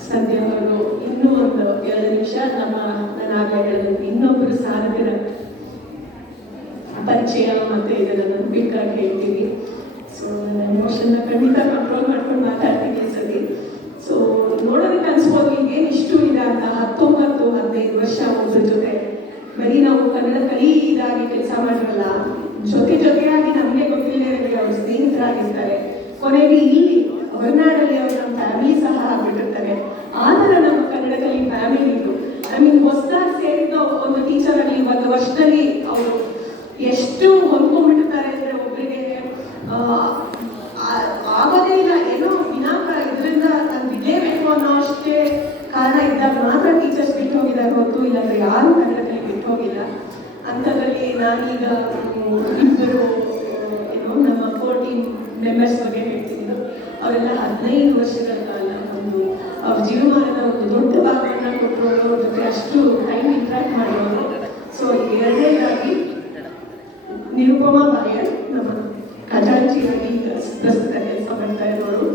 ಸಂಧ್ಯಾ ಅವರು ಇನ್ನೂ ಒಂದು 2 ನಿಮಿಷ ನಾನು ಹೇಳಿದಂತೆ ಇನ್ನೊಬ್ಬರು ಸಾಧಕರ ಪರಿಚಯ ಮತ್ತೆ ಇದನ್ನು ಬೇಕಾಗಿ ಹೇಳ್ತೀವಿ. ಸೊ ನನ್ನ ಎಮೋಷನ್ನ ಖಂಡಿತ ಕಂಟ್ರೋಲ್ ಮಾಡ್ಕೊಂಡು ಮಾತಾಡ್ತೀನಿ ಸರಿ. ಸೊ ನೋಡೋದಕ್ಕೆ ಅನ್ಸ್ಬೋದು ಈಗ ಇಷ್ಟು ಇದೆ ಅಂತ. 19-15 ವರ್ಷ ಒಬ್ಬರ ಜೊತೆ ಬರೀ ನಾವು ಕನ್ನಡ ಕಲಿ ಇದಾಗಿ ಕೆಲಸ ಮಾಡಿರಲ್ಲ, ಜೊತೆಯಾಗಿ ನಮಗೆ ಗೊತ್ತಿಲ್ಲದೆ ಅವ್ರ ಸ್ನೇಹಿತರಾಗಿರ್ತಾರೆ. ಕೊನೆಗೆ ಇಲ್ಲಿ ಹೊರನಾಡಲ್ಲಿ ಅವ್ರ ನಮ್ಮ ಫ್ಯಾಮಿಲಿ ಸಹ ಆಗ್ಬಿಟ್ಟಿರ್ತಾರೆ. ಆ ಥರ ನಮ್ಮ ಕನ್ನಡ ಕಲಿ ಫ್ಯಾಮಿಲಿ ಇದು. ಹೊಸದಾಗಿ ಸೇರಿದ ಒಂದು ಟೀಚರ್ ಆಗಲಿ 1 ವರ್ಷದಲ್ಲಿ ಅವರು ಎಷ್ಟು ಹೊಂದ್ಕೊಂಡ್ಬಿಟ್ಟಿರ್ತಾರೆ ಅಂದರೆ ಒಬ್ಬರಿಗೆ ಆಗೋದೇ ಇಲ್ಲ. ಏನೋ ದಿನಾಂಕ ಇದರಿಂದ ನಾನು ಬಿಡಲೇಬೇಕು ಅನ್ನೋ ಅಷ್ಟೇ ಕಾರಣ ಇದ್ದಾಗ ಮಾತ್ರ ಟೀಚರ್ಸ್ ಬಿಟ್ಟು ಹೋಗಿದ್ದಾರೆ ಹೊತ್ತು, ಇಲ್ಲಾಂದ್ರೆ ಯಾರು ಕನ್ನಡ ಕಲಿ ಬಿಟ್ಟು ಹೋಗಿಲ್ಲ. ಅಂಥದ್ರಲ್ಲಿ ನಾನೀಗ ಇಬ್ಬರು ನಮ್ಮ 14 ಮೆಂಬರ್ಸ್ ಬಗ್ಗೆ ಹೇಳ್ತೀನಿ. ಅವರೆಲ್ಲ 15 ವರ್ಷಗಳ ಕಾಲ ಅವ್ರ ಜೀವಮಾನದ ಒಂದು ದೊಡ್ಡ ಭಾಗವನ್ನು ಕೊಟ್ಟರು. ಅವ್ರ ಜೊತೆ ಅಷ್ಟು ಟೈಮ್ ಇಂಟ್ರಾಕ್ಟ್ ಮಾಡೋರು. ಸೊ ಎರಡನೇದಾಗಿ ನಿರುಪಮಾ ಬಾಯರ್, ನಮ್ಮ ಖಜಾಂಚಿಯಾಗಿ ಪ್ರಸ್ತುತ ಕೆಲಸ ಮಾಡ್ತಾ ಇರೋರು.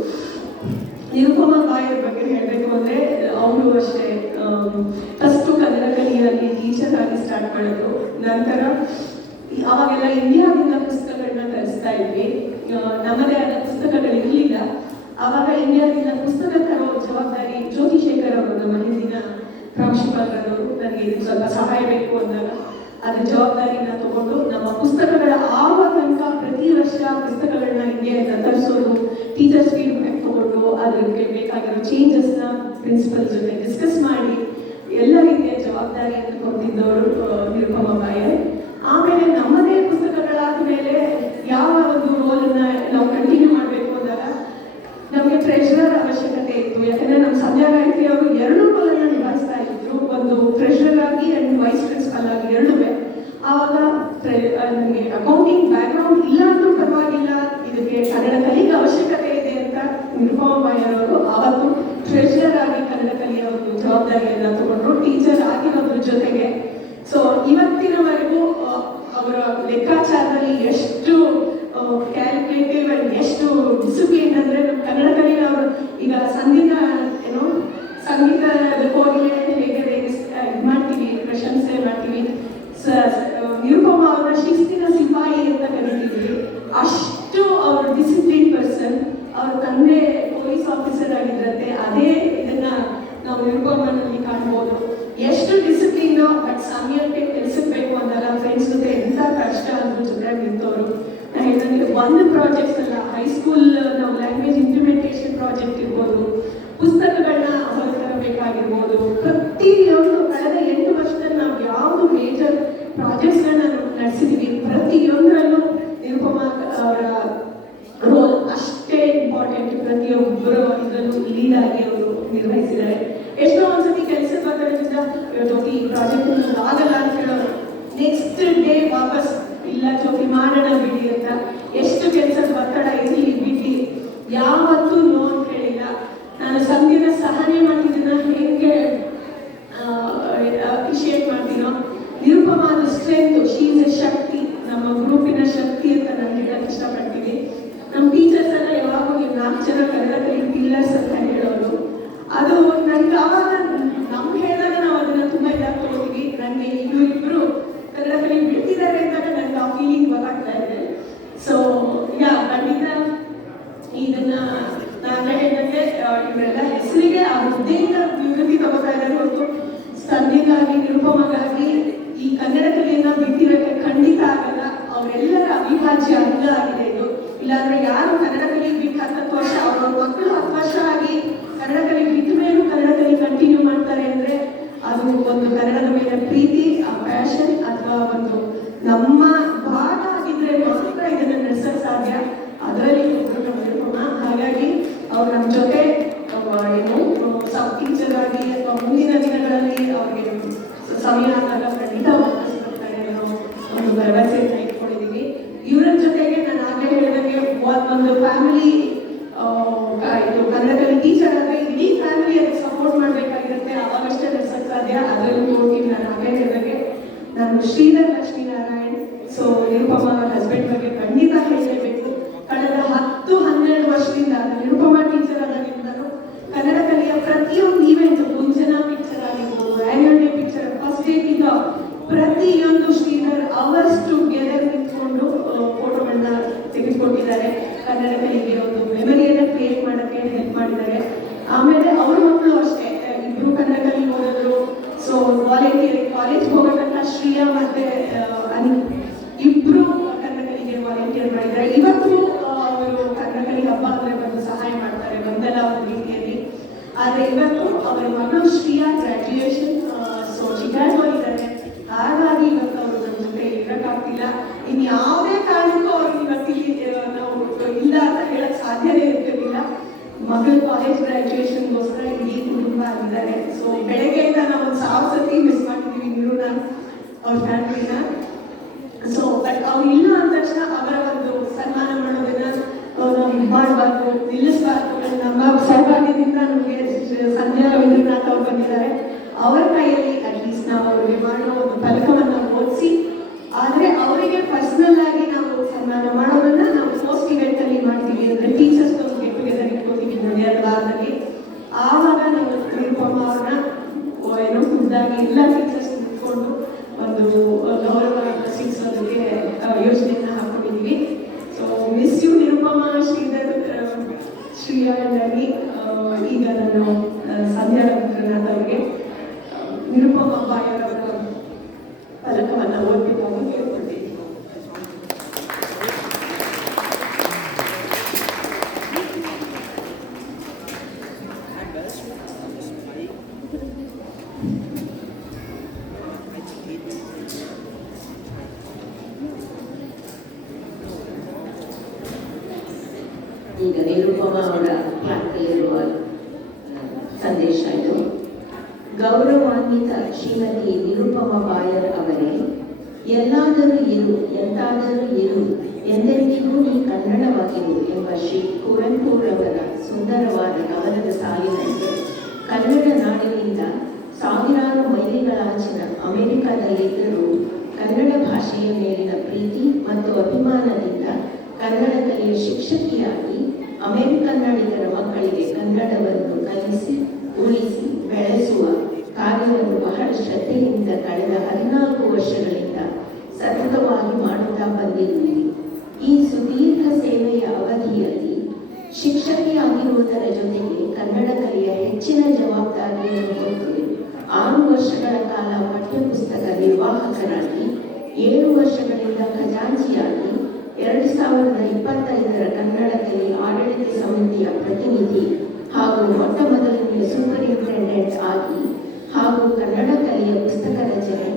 ನಿರುಪಮಾ ಬಾಯರ್ ಬಗ್ಗೆ ಹೇಳಬೇಕು ಅಂದರೆ ಅವರು ಅಷ್ಟೇ ಫಸ್ಟು ಕನ್ನಡ ಕಲಿಯಲ್ಲಿ ಟೀಚರ್ ಆಗಿ ಸ್ಟಾರ್ಟ್ ಮಾಡಿದ್ರು. ನಂತರ ಅವಾಗೆಲ್ಲ ಇಂಡಿಯಾದಿಂದ ಪುಸ್ತಕಗಳನ್ನ ತರಿಸ್ತಾ ಇದ್ವಿ. ನಮ್ಮದೇ ಆದ ಪುಸ್ತಕಗಳಿರಲಿಲ್ಲ. ಆವಾಗ ಇಂಡಿಯಾದಿಂದ ಪುಸ್ತಕ ತರೋ ಜವಾಬ್ದಾರಿ ಜ್ಯೋತಿ ಶೇಖರ್ ಅವರು, ನಮ್ಮ ಹಿಂದಿನ ಪ್ರಾಂಶುಪಾಲರು, ನನಗೆ ಇದು ಸ್ವಲ್ಪ ಸಹಾಯ ಬೇಕು ಅಂದಾಗ ಅದ್ರ ಜವಾಬ್ದಾರಿನ ತಗೊಂಡು ನಮ್ಮ ಪುಸ್ತಕಗಳ ಆವ ತನಕ ಪ್ರತಿ ವರ್ಷ ಪುಸ್ತಕಗಳನ್ನ ಇಂಡಿಯಾದಿಂದ ತರಿಸೋದು, ಟೀಚರ್ಸ್ ಫೀಡ್ಬ್ಯಾಕ್ ತಗೊಂಡು ಅದಕ್ಕೆ ಬೇಕಾಗಿರೋ ಚೇಂಜಸ್ನ ಪ್ರಿನ್ಸಿಪಲ್ ಜೊತೆ ಡಿಸ್ಕಸ್ ಮಾಡಿ ಎಲ್ಲ ರೀತಿಯ ಜವಾಬ್ದಾರಿಯನ್ನು ಕೊಡ್ತಿದ್ದವರು ನಿರುಪಮಾ ಬಾಯರ್. ಆಮೇಲೆ ನಮ್ಮದೇ ಪುಸ್ತಕಗಳಾದ ಮೇಲೆ ಯಾವ ಒಂದು ರೋಲನ್ನ ನಾವು ಕಂಟಿನ್ಯೂ ಮಾಡಬೇಕು ಅಂದಾಗ ನಮಗೆ ಟ್ರೆಷರರ್ ಅವಶ್ಯಕತೆ ಇತ್ತು. ಯಾಕಂದ್ರೆ ನಮ್ಮ ಸಂಧ್ಯಾ ಗಾಯತ್ರಿ ಅವರು 2 ರೋಲನ್ನ ನಿಭಾಯಿಸ್ತಾ ಇದ್ರು, ಒಂದು ಟ್ರೆಷರರ್ ಆಗಿ ಅಂಡ್ ವೈಸ್ ಪ್ರಿನ್ಸಿಪಲ್ ಆಗಿ 2. ಆವಾಗ ನನಗೆ ಅಕೌಂಟಿಂಗ್ ಬ್ಯಾಕ್ಗ್ರೌಂಡ್ ಇಲ್ಲ ಅಂದ್ರೂ ಪರವಾಗಿಲ್ಲ, ಇದಕ್ಕೆ ಕನ್ನಡ ಕಲಿಗೆ ಅವಶ್ಯಕತೆ ಇದೆ ಅಂತ ನಿರುಪಮಾ ಬಾಯರ್ ಅವರು ಅವತ್ತು ಟ್ರೆಷರರ್ ಆಗಿ ಕನ್ನಡ ಕಲಿಯ ನಿರುಪಮನಲ್ಲಿ ಕಾಣ್ಬೋದು. ಎಷ್ಟು ಡಿಸಿಪ್ಲಿನ್, ಬಟ್ ಸಮಯಕ್ಕೆ ಕೆಲ್ಸಕ್ಕೆ ಬೇಕು ಅಂದಾಗ ಫ್ರೆಂಡ್ಸ್ ಜೊತೆ ಎಂತ ಕಷ್ಟ ಅಂದ್ರೂ ಜೊತೆ ನಿಂತವರು. ನಾನು ಹೇಳಿದಂಗೆ ಒಂದು ಪ್ರಾಜೆಕ್ಟ್ಸ್ ಅಲ್ಲ, ಹೈಸ್ಕೂಲ್ ನಾವು ಲ್ಯಾಂಗ್ವೇಜ್ ಇಂಪ್ಲಿಮೆಂಟೇಷನ್ ಪ್ರಾಜೆಕ್ಟ್ ಇರ್ಬೋದು, ಪುಸ್ತಕಗಳನ್ನ ಹೊರತರಬೇಕಾಗಿರ್ಬೋದು, ಪ್ರತಿಯೊಂದು ಕಳೆದ 8 ವರ್ಷದಲ್ಲಿ ನಾವು ಯಾವುದು ಮೇಜರ್ ಪ್ರಾಜೆಕ್ಟ್ಸ್ಗಳನ್ನ ನಡೆಸಿದೀವಿ, ಪ್ರತಿಯೊಂದರಲ್ಲೂ ನಿರುಪಮ ಅವರ ರೋಲ್ ಅಷ್ಟೇ ಇಂಪಾರ್ಟೆಂಟ್. ಪ್ರತಿಯೊಬ್ಬರು ಇದನ್ನು ಲೀಡ್ ಆಗಿ ಅವರು ನಿರ್ವಹಿಸಿದ್ದಾರೆ. ಎಷ್ಟೋ ಒಂದ್ಸತಿ ಕೆಲಸಕ್ಕೆ ಬರೋದ್ರಿಂದ ಜ್ಯೋತಿ ಈ ಪ್ರಾಜೆಕ್ಟ್ ಆಗಲ್ಲ ಅಂತ ಹೇಳೋರು, ನೆಕ್ಸ್ಟ್ ಡೇ ವಾಪಸ್ ಇಲ್ಲ ಜ್ಯೋತಿ ಮಾಡೋಣ ಬಿಡಿ ಅಂತ. ಎಷ್ಟು ಕೆಲಸದ ಒತ್ತಡ ಇರಲಿ ಬಿಡಿ, ಯಾವತ್ತೂ ನೋ ಅಂತ ಹೇಳಿಲ್ಲ. ನಾನು ಸಂಧಿನ ಸಹನೆ ಮಾಡ್ತಿದ್ದನ್ನ ಹೇಗೆ ಅಪ್ರಿಷಿಯೇಟ್ ಮಾಡ್ತೀನೋ, ನಿರುಪಮಾದ strength, she is a shakti, ನಮ್ಮ ಗ್ರೂಪಿನ ಶಕ್ತಿ ಅಂತ ನಾನು ಹೇಳಕ್ ಇಷ್ಟಪಡ್ತೀನಿ. ನಮ್ಮ ಟೀಚರ್ಸ್ ಎಲ್ಲ ಯಾವಾಗೂ ನೀವು 4 ಜನ ಕನ್ನಡ ಕಲಿ ಪಿಲ್ಲರ್ಸ್ ಅಂತ ಹೇಳೋರು. ಅದು ನನಗೆ ಆವಾಗ ನಮ್ಗೆ ಹೇಳಿದಾಗ ನಾವು ಅದನ್ನ ತುಂಬಾ ಇದಾಗಿ ತಗೋತೀವಿ. ನನಗೆ ಇಬ್ಬರು ಕನ್ನಡ ಕಲಿ ಬಿಡ್ತಿದ್ದಾರೆ ಅಂದಾಗ ನನಗೆ ಆ ಫೀಲಿಂಗ್ ಗೊತ್ತಾಗ್ತಾ ಇದೆ. ಸೊ ಖಂಡಿತ ಇದನ್ನ ನಾನು ಹೇಳಿದಂತೆ ಇವರೆಲ್ಲ ಹೆಸರಿಗೆ ಆ ಹುದ್ದೆಯಿಂದ ನಿವೃತ್ತಿ ತಗೋತಾ ಇದ್ದಾರೆ ಹೊರತು ಸಂಧಿಗಾಗಿ ನಿರುಪಮಗಾಗಿ ಈ ಕನ್ನಡ ಕಲೆಯನ್ನ ಬಿಟ್ಟಿರೋಕ್ಕೆ ಖಂಡಿತ ಆಗಲ್ಲ. ಅವರೆಲ್ಲರ ಅವಿಭಾಜ್ಯ ಅಂಗ ಆಗಿದೆ ಇದು. ಇಲ್ಲಾಂದ್ರೆ ಯಾರು ಕನ್ನಡ ಕಲಿ ಬಿಟ್ಟು 10 ವರ್ಷ, ಅವ್ರ ಮಕ್ಕಳು 10 ವರ್ಷ ಆಗಿ ಕನ್ನಡ ಕಲಿ ಬಿಟ್ಟ ಮೇಲೂ ಕನ್ನಡ ಕಲಿ ಕಂಟಿನ್ಯೂ ಮಾಡ್ತಾರೆ ಅಂದ್ರೆ ಅದು ಒಂದು ಕನ್ನಡದ ಮೇಲೆ ಪ್ರೀತಿ, ಆ ಪ್ಯಾಷನ್ ಅಥವಾ ಒಂದು ನಮ್ಮ ಭಾಗ ಆಗಿದ್ರೆ ಮಾತ್ರ ಇದನ್ನ ನಡೆಸಕ್ ಸಾಧ್ಯ. ಅದರಲ್ಲಿ ನಿರುಪಮ. ಹಾಗಾಗಿ ಅವ್ರು ನಮ್ಮ ಜೊತೆ ಏನು ಸಬ್ ಟೀಚರ್ ಆಗಿ ಅಥವಾ ಮುಂದಿನ ದಿನಗಳಲ್ಲಿ ಅವ್ರಿಗೆ ಸಮಯ ಆದಾಗ ಖಂಡಿತ ವಾಪಸ್ ಬರ್ತಾರೆ ಅನ್ನೋ ಒಂದು ಭರವಸೆಯನ್ನ ಇಟ್ಕೊಂಡಿದ್ದೀವಿ. ಇವರ ಜೊತೆಗೆ ನಾನು ಆಗಲೇ ಹೇಳಿದಂಗೆ ಒಂದು ಫ್ಯಾಮಿಲಿ ಇದು ಕನ್ನಡ ಕಲಿ ಟೀಚರ್ ಆದ್ರೆ ಇಡೀ ಫ್ಯಾಮಿಲಿ ಅದಕ್ಕೆ ಸಪೋರ್ಟ್ ಮಾಡ್ಬೇಕಾಗಿರುತ್ತೆ, ಅವಾಗಷ್ಟೇ ನಡೆಸಕ್ ಸಾಧ್ಯ. ಅದರಲ್ಲಿ ನೋಡ್ತೀನಿ ನಾನು ಆಗಲೇ ಹೇಳಿದಂಗೆ ನಾನು ಶ್ರೀಧರ್ ಲಕ್ಷ್ಮೀನಾರಾಯಣ್. ಸೊ ನಿರುಪಮ ಹಸ್ಬೆಂಡ್ ಬಗ್ಗೆ ಖಂಡಿತ ಹೇಳಲೇಬೇಕು. ಕಳೆದ 10-12 ವರ್ಷದಿಂದ ನಿರುಪಮ ಟೀಚರ್ ಆದಾಗಿಂದಲೂ ಕನ್ನಡ ಕಲಿಯ ಪ್ರತಿಯೊಂದು ಈವೆಂಟ್, ಗುಂಜನ ಪಿಕ್ಚರ್ ಆಗಿರ್ಬೋದು, ಆನ್ಯುವಲ್ ಡೇ ಪಿಕ್ಚರ್, ಫಸ್ಟ್ ಡೇಟಿಂದ ಪ್ರತಿಯೊಂದು ಶ್ರೀಧರ್ ಅವರ್ಸ್ ಟುಗೆದರ್ ನಿಂತ್ಕೊಂಡು ಫೋಟೋಗಳನ್ನ ತೆಗೆದುಕೊಟ್ಟಿದ್ದಾರೆ. ಕನ್ನಡ ಕಲಿಗೆ ಒಂದು ಮೆಮರಿಯನ್ನ ಕ್ರಿಯೇಟ್ ಮಾಡೋಕ್ಕೆ ಹೆಲ್ಪ್ ಮಾಡಿದ್ದಾರೆ. ಆಮೇಲೆ ಅವ್ರ ಮಕ್ಕಳು ಅಷ್ಟೇ, ಇಬ್ರು ಕನ್ನಡ ಕಲಿ ಓದಿದ್ರು. ಸೊ ವಾಲಂಟಿಯರ್ ಕಾಲೇಜ್ ಹೋಗೋತಕ್ಕ ಶ್ರೀಯಾ ಮತ್ತೆ ಅನಿಲ್ ಇಬ್ರು ಕನ್ನಡ ಕಲಿಗೆ ವಾಲಂಟಿಯರ್ ಮಾಡಿದ್ದಾರೆ. ಇವತ್ತು ಅವರು ಕನ್ನಡ ಕಲಿ ಹಬ್ಬ ಅಂದ್ರೆ ಬಂದು ಸಹಾಯ ಮಾಡ್ತಾರೆ ಒಂದಲ್ಲ ಒಂದು ರೀತಿಯಲ್ಲಿ. ಆದ್ರೆ ಇವತ್ತು ಅವರ ಮಗಳು ಶ್ರೀಯಾ ಗ್ರಾಜ್ಯುಯೇಷನ್, ಸೊ ಶಿಕಾಗೋ ಇದ್ದಾರೆ. ಹಾಗಾಗಿ ಇವತ್ತು ಅವರು ನಮ್ಮ ಜೊತೆ ಇರಕ್ಕಾಗ್ತಿಲ್ಲ. ಇನ್ ಯಾವುದೇ ಕಾರಣಕ್ಕೂ ಅವ್ರಿಗೆ ಇವತ್ತಿಲ್ಲಿ ನಾವು ಇಲ್ಲ ಅಂತ ಹೇಳಕ್ ಸಾಧ್ಯನೇ ಇರ್ತಿರ್ಲಿಲ್ಲ. ಮಗಳು ಕಾಲೇಜ್ ಗ್ರಾಜ್ಯುಯೇಷನ್ಗೋಸ್ಕರ ಇಡೀ ಕುಟುಂಬ ಆಗಿದ್ದಾರೆ. ಸೊ ಬೆಳಗ್ಗೆಯಿಂದ ನಾವು 1000 ಸತಿ ಮಿಸ್ ಮಾಡಿದ್ದೀವಿ ನೀರುನ, ಅವ್ರ ಫ್ಯಾಮಿಲಿನ. ಸೊ ಬಟ್ ಅವ್ರು ಇಲ್ಲ ಅಂದ ತಕ್ಷಣ ಅವರ ಒಂದು ಸನ್ಮಾನ ಮಾಡೋದನ್ನ ನಾವು ಮಾಡಬಾರ್ದು, ನಿಲ್ಲಿಸಬಾರ್ದು. ನಮ್ಮ ಸಹಭಾಗಿದಿಂದ ನಮಗೆ ಸಂಧ್ಯಾ ರವೀಂದ್ರನಾಥ್ ಅವ್ರು ಬಂದಿದ್ದಾರೆ. ಅವರ ಕೈಯಲ್ಲಿ ಅಟ್ಲೀಸ್ಟ್ ನಾವು ಅವರಿಗೆ ಮಾಡೋ ಒಂದು ಫಲಕವನ್ನ ಓದಿಸಿ, ಆದ್ರೆ ಅವರಿಗೆ ಪರ್ಸನಲ್ ಆಗಿ ನಾವು ಸನ್ಮಾನ ಮಾಡೋದನ್ನ ನಾವು ಫಸ್ಟ್ ಇವೆಂಟ್ ಅಲ್ಲಿ ಮಾಡ್ತೀವಿ. ಅಂದ್ರೆ ಟೀಚರ್ಸ್ ಗೆಟ್ ಟುಗೆದರ್ ಇಟ್ಕೋತೀವಿ ನಡೆಯೋದ ವಾರದಲ್ಲಿ. ಆವಾಗ ನಾವು ನಿರುಪಮ ಅವ್ರನ್ನ ಏನೋ ಖುದ್ದಾಗಿ ಎಲ್ಲ ಟೀಚರ್ಸ್ ನಿಂತ್ಕೊಂಡು ಒಂದು ಗೌರವ ಸಿಗಿಸೋದಕ್ಕೆ ಯೋಜನೆಯನ್ನ ಹಾಕೊಂಡಿದ್ದೀವಿ. ಸೊ ಮಿಸ್ ಯು ನಿರುಪಮ, ಶ್ರೀಧರ್, ಶ್ರೀಯಾ ಅಂದಾಗಿ. ಈಗ ನಾನು ಸಂಧ್ಯಾ ರವೀಂದ್ರನಾಥ್ ಅವರಿಗೆ ನಿರುಪಮ ಬಾಯವರ ಫಲಕವನ್ನ ಓದಬೇಕಾಗಿ ಕೇಳ್ಕೊಳ್ತೀನಿ. ಈಗ ನಿರುಪಮ ಅವರ ಪ್ಲಾಕ್ನಲ್ಲಿರುವ ಸಂದೇಶ ಇದು. ಗೌರವಾನ್ವಿತ ಶ್ರೀಮತಿ ನಿರುಪಮ ಬಾಯರ್ ಅವರೇ, ಎಲ್ಲಾದರೂ ಇರು, ಎಂತಾದರೂ ಇರು, ಎಂದೆಂದಿಗೂ ನೀ ಕನ್ನಡವಾಗಿರು ಎಂಬ ಶ್ರೀ ಕುವೆಂಪುರವರ ಸುಂದರವಾದ ಗಮನದ ಸಾಲಿನಂತೆ ಕನ್ನಡ ನಾಡಿನಿಂದ ಸಾವಿರಾರು ಮೈಲಿಗಳಾಚಿನ ಅಮೆರಿಕದಲ್ಲಿದ್ದರೂ ಕನ್ನಡ ಭಾಷೆಯ ಮೇಲಿನ ಪ್ರೀತಿ ಮತ್ತು ಅಭಿಮಾನದಿಂದ ಕನ್ನಡ ಕಲಿಯ ಶಿಕ್ಷಕಿಯಾಗಿ ಅಮೆರಿಕನ್ನಡಿಗರ ಮಕ್ಕಳಿಗೆ ಕನ್ನಡವನ್ನು ಕಲಿಸಿ, ಉಳಿಸಿ, ಬೆಳೆಸುವ ಕಾರ್ಯವನ್ನು ಬಹಳ ಶ್ರದ್ಧೆಯಿಂದ ಕಳೆದ 14 ವರ್ಷಗಳಿಂದ ಸತತವಾಗಿ ಮಾಡುತ್ತಾ ಬಂದಿದ್ದೀರಿ. ಈ ಸುದೀರ್ಘ ಸೇವೆಯ ಅವಧಿಯಲ್ಲಿ ಶಿಕ್ಷಕಿಯಾಗಿರುವುದರ ಜೊತೆಗೆ ಕನ್ನಡ ಕಲಿಯ ಹೆಚ್ಚಿನ ಜವಾಬ್ದಾರಿಯನ್ನು ಹೊತ್ತು ಸದಸ್ಯರಾಗಿ 7 ವರ್ಷಗಳಿಂದ ಖಜಾಂಚಿಯಾಗಿ 2025ರ ಕನ್ನಡ ಕಲೆ ಆಡಳಿತ ಸಮಿತಿಯ ಪ್ರತಿನಿಧಿ ಹಾಗೂ ಮೊಟ್ಟ ಮೊದಲನೆಯ ಸೂಪರಿಂಟೆಂಡೆಂಟ್ ಆಗಿ ಹಾಗೂ ಕನ್ನಡ ಕಲೆಯ ಪುಸ್ತಕ ರಚನೆ,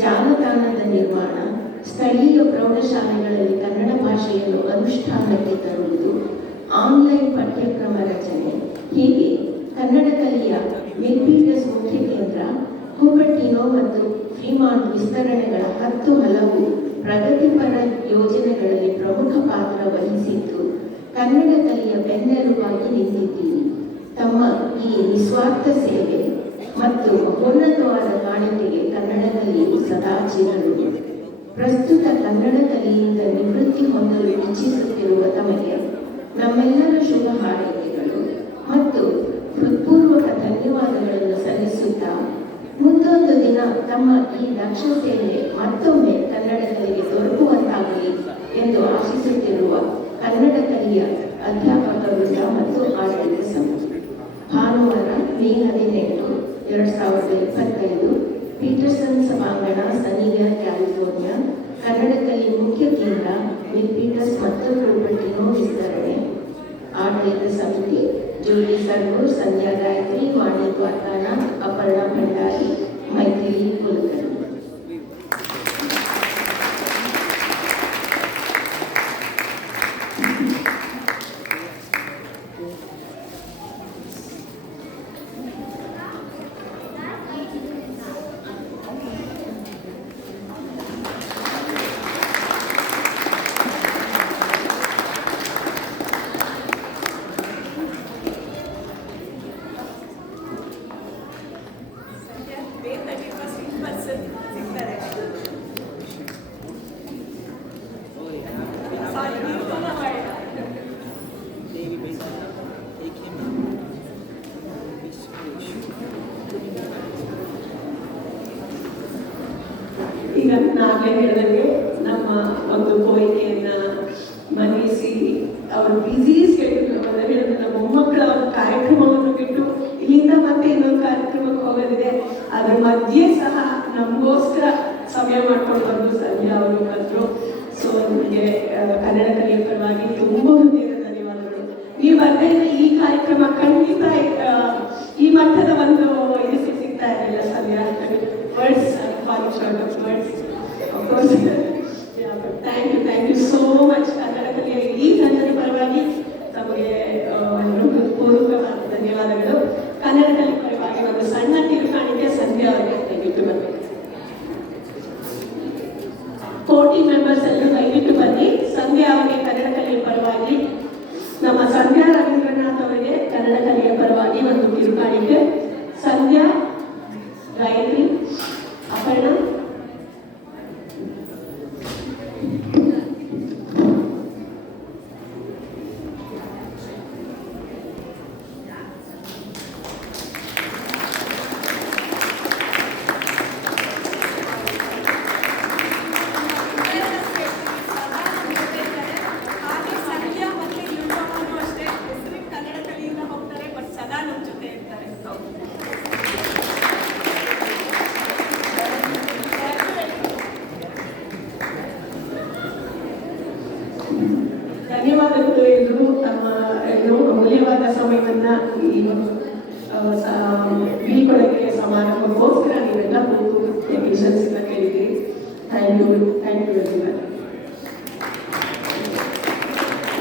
ಜಾಲತಾಣದ ನಿರ್ಮಾಣ, ಸ್ಥಳೀಯ ಪ್ರೌಢಶಾಲೆಗಳಲ್ಲಿ ಕನ್ನಡ ಭಾಷೆಯನ್ನು ಅನುಷ್ಠಾನಕ್ಕೆ ತರುವುದು, ಆನ್ಲೈನ್ ಪಠ್ಯಕ್ರಮ ರಚನೆ, ಹೀಗೆ ಕನ್ನಡ ಕಲೆಯ ಮಿಲ್ಪೀಟರ್ಸ್ ಮುಖ್ಯ ಕೇಂದ್ರ, ಹುಬರ್ಟಿನೋ ಮತ್ತು ಫ್ರೀಮಾಂಟ್ ವಿಸ್ತರಣೆಗಳ 10 ಹಲವು ಪ್ರಗತಿಪರ ಯೋಜನೆಗಳಲ್ಲಿ ಪ್ರಮುಖ ಪಾತ್ರ ವಹಿಸಿದ್ದು ಕನ್ನಡ ಕಲೆಯ ಬೆನ್ನೆಲುಬಾಗಿ ನಿಂತಿದ್ದೀರಿ. ತಮ್ಮ ಈ ನಿಸ್ವಾರ್ಥ ಸೇವೆ ಮತ್ತು ಉನ್ನತವಾದ ಕಾಣಿಕೆಗೆ ಕನ್ನಡ ಕಲೆಯು ಸದಾ ಚಿರಋಣಿ. ಪ್ರಸ್ತುತ ಕನ್ನಡ ಕಲೆಯಿಂದ ನಿವೃತ್ತಿ ಹೊಂದಲು ಇಚ್ಛಿಸುತ್ತಿರುವ ತಮಗೆ ನಮ್ಮೆಲ್ಲರ ಶುಭ ಹಾರೈಕೆಗಳು ಮತ್ತು ಹೃತ್ಪೂರ್ವಕ ಧನ್ಯವಾದಗಳನ್ನು ಸಲ್ಲಿಸುತ್ತಾ, ಮುಂದೊಂದು ದಿನ ತಮ್ಮ ಈ ದಕ್ಷ ಸೇವೆ ಮತ್ತೊಮ್ಮೆ ಕನ್ನಡ ಕಲೆಗೆ ದೊರಕುವಂತಾಗಲಿ ಎಂದು ಆಶಿಸುತ್ತಿರುವ ಕನ್ನಡ ಕಲೆಯ ಅಧ್ಯಾಪಕ ವೃಂದ ಮತ್ತು ಆಡಳಿತ ಸಮಿತಿ. ಭಾನುವಾರ ಮೇ 18, 2025 ಪೀಟರ್ಸನ್ ಸಭಾಂಗಣ, ಸನ್ನಿವೇರ್, ಕ್ಯಾಲಿಫೋರ್ನಿಯಾ. ಕನ್ನಡ ಕಲೆಯ ಮುಖ್ಯ ಕೇಂದ್ರ, ಮಿಲ್ಪೀಟರ್ಸ್ ಮತ್ತು ಹುಬರ್ಟಿನೋ ವಿಸ್ತರಣೆ. ಆಡಳಿತ ಸಮಿತಿ: ಜೂಲಿ ಸರ್ಗೂರ್, ಸಂಧ್ಯಾ ಗಾಯತ್ರಿ, ವಾಣಿ ದ್ವಾರಕಾನಾಥ್, ಅಪರ್ಣಾ ಭಂಡಾರಿ, ಮೈಥಿಲಿ ಕುಲಕರ್ಣಿ. ಈಗ ನಾಗಲೇ ಹೇಳಿದಂಗೆ ನಮ್ಮ ಒಂದು ಕೋರಿಕೆಯನ್ನ ಮನ್ನಿಸಿ ಅವರು ಬ್ಯುಸಿ ಸ್ಕೆಡ್ಯೂಲ್ ಹೇಳಿದ್ರೆ ನಮ್ಮ ಮೊಮ್ಮಕ್ಕಳ ಒಂದು ಕಾರ್ಯಕ್ರಮವನ್ನು ಬಿಟ್ಟು ಇಲ್ಲಿಂದ ಮತ್ತೆ ಇನ್ನೊಂದು ಕಾರ್ಯಕ್ರಮಕ್ಕೆ ಹೋಗೋದಿದೆ. ಅದ್ರ ಮಧ್ಯೆ ಸಹ ನಮಗೋಸ್ಕರ ಸಮಯ ಮಾಡ್ಕೊಂಡು ಬಂದು ಸಂಧ್ಯಾ ಅವರು ಬಂದರು. ಸೊ ನಿಮಗೆ ಕನ್ನಡ ಕಲಿಯ ಪರವಾಗಿ ತುಂಬ ಹೃದಯದ ಧನ್ಯವಾದಗಳು. ನೀವು ಬರ್ತಾ ಈ ಕಾರ್ಯಕ್ರಮ ಖಂಡಿತ ಈ ಮಟ್ಟದ ಒಂದು ಇದು ಸಿಗ್ತಾ ಇರಲಿಲ್ಲ. Sandhya words of course. Yeah, but thank you so much. Kannada ಕಲಿಯ ಈ ತಂಡದ ಪರವಾಗಿ ತಮಗೆ ಪೂರ್ವಕವಾದ ಧನ್ಯವಾದಗಳು. ಕನ್ನಡ ಕಲಿಯ ಪರವಾಗಿ ಒಂದು ಸಣ್ಣ ಕಿರುಕಾಣಿಕೆ ಸಂಧ್ಯಾ ಅವರಿಗೆ ದಯವಿಟ್ಟು ಬನ್ನಿ. 40 ಮೆಂಬರ್ಸ್ ಎಲ್ಲರೂ ದಯವಿಟ್ಟು ಬನ್ನಿ. ಸಂಧ್ಯಾ ಅವರಿಗೆ ಕನ್ನಡ ಕಲಿಯ ಪರವಾಗಿ, ನಮ್ಮ ಸಂಧ್ಯಾ ರವೀಂದ್ರನಾಥ್ ಅವರಿಗೆ ಕನ್ನಡ ಕಲಿಯ ಪರವಾಗಿ ಒಂದು ಕಿರುಕಾಣಿಕೆ. ಸಂಧ್ಯಾ, ಗಾಯತ್ರಿ, ಅಪರ್ಣಾ. ಧನ್ಯವಾದಗಳು ಎಲ್ರೂ ತಮ್ಮ ಅಮೂಲ್ಯವಾದ ಸಮಯವನ್ನ ಬೀಳ್ಕೊಡಕ್ಕೆ ಸಮಾರಂಭಕ್ಕೋಸ್ಕರ ನೀವೆಲ್ಲ ಕೂತು ಕೇಳಿದ್ದೀರಿ. Thank you very much.